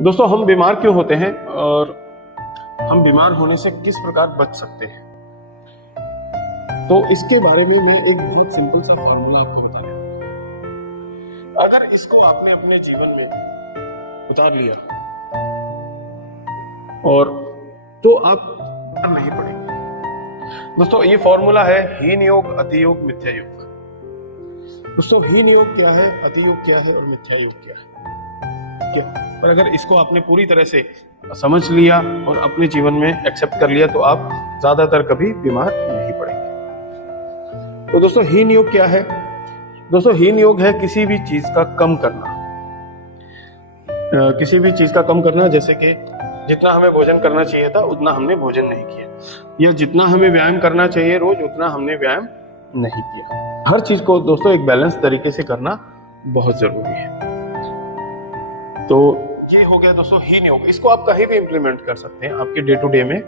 दोस्तों, हम बीमार क्यों होते हैं और हम बीमार होने से किस प्रकार बच सकते हैं, तो इसके बारे में मैं एक बहुत सिंपल सा फॉर्मूला आपको बता दूं। अगर इसको आपने अपने जीवन में उतार लिया और तो आप नहीं पड़ेंगे। दोस्तों, ये फॉर्मूला है हीन योग, अति योग, मिथ्या योग। दोस्तों, हीन योग क्या है, अति योग क्या है और मिथ्या योग क्या है, क्या? पर अगर इसको आपने पूरी तरह से समझ लिया और अपने जीवन में एक्सेप्ट कर लिया तो आप ज्यादातर कभी बीमार नहीं पड़ेंगे। तो दोस्तों, हीन योग क्या है? दोस्तों, हीन योग है किसी भी चीज का कम करना। किसी भी चीज का कम करना, जैसे कि जितना हमें भोजन करना चाहिए था उतना हमने भोजन नहीं किया, या जितना हमें व्यायाम करना चाहिए रोज उतना हमने व्यायाम नहीं किया। हर चीज को दोस्तों एक बैलेंस तरीके से करना बहुत जरूरी है। तो ये हो गया दोस्तों हीन योग। इसको आप कहीं भी इंप्लीमेंट कर सकते हैं, आपके डे टू डे में,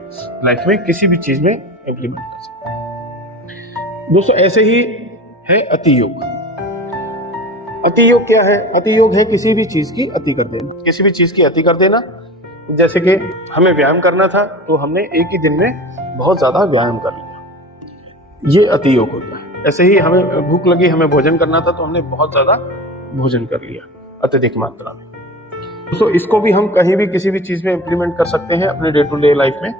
लाइफ में, किसी भी चीज में इंप्लीमेंट कर सकते हैं। दोस्तों, ऐसे ही है अति योग। अति योग क्या है? अति योग है किसी भी चीज की अति कर देना। किसी भी चीज की अति कर देना, जैसे कि हमें व्यायाम करना था तो हमने एक ही दिन में बहुत ज्यादा व्यायाम कर लिया, ये अति योग होता है। ऐसे ही हमें भूख लगी, हमें भोजन करना था तो हमने बहुत ज्यादा भोजन कर लिया अत्यधिक मात्रा में। दोस्तों, इसको भी हम कहीं भी किसी भी चीज में इंप्लीमेंट कर सकते हैं अपने डे टू डे लाइफ में,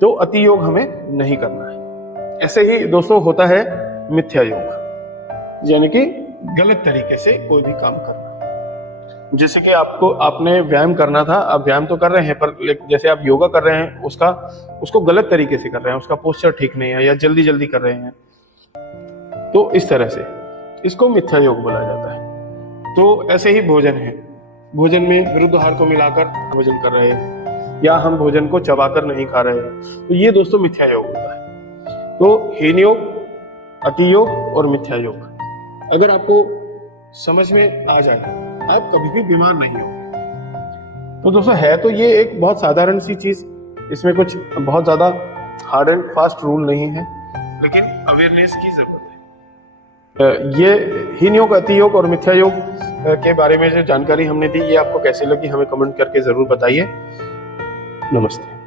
तो अति योग हमें नहीं करना है। ऐसे ही दोस्तों होता है मिथ्या योग, यानी कि गलत तरीके से कोई भी काम करना। जैसे कि आपने व्यायाम करना था, आप व्यायाम तो कर रहे हैं पर जैसे आप योगा कर रहे हैं उसको गलत तरीके से कर रहे हैं, उसका पोस्चर ठीक नहीं है या जल्दी जल्दी कर रहे हैं, तो इस तरह से इसको मिथ्या योग बोला जाता है। तो ऐसे ही भोजन है, भोजन में विरुद्ध आहार को मिलाकर भोजन कर रहे हैं या हम भोजन को चबाकर नहीं खा रहे हैं, तो ये दोस्तों मिथ्या योग होता है। तो हीन योग, अति योग और मिथ्या योग अगर आपको समझ में आ जाए, आप कभी भी बीमार नहीं होंगे। तो दोस्तों, है तो ये एक बहुत साधारण सी चीज, इसमें कुछ बहुत ज्यादा हार्ड एंड फास्ट रूल नहीं है, लेकिन अवेयरनेस की जरूरत है। ये हीन योग, अति योग और मिथ्या योग के बारे में जो जानकारी हमने दी, ये आपको कैसे लगी हमें कमेंट करके जरूर बताइए। नमस्ते।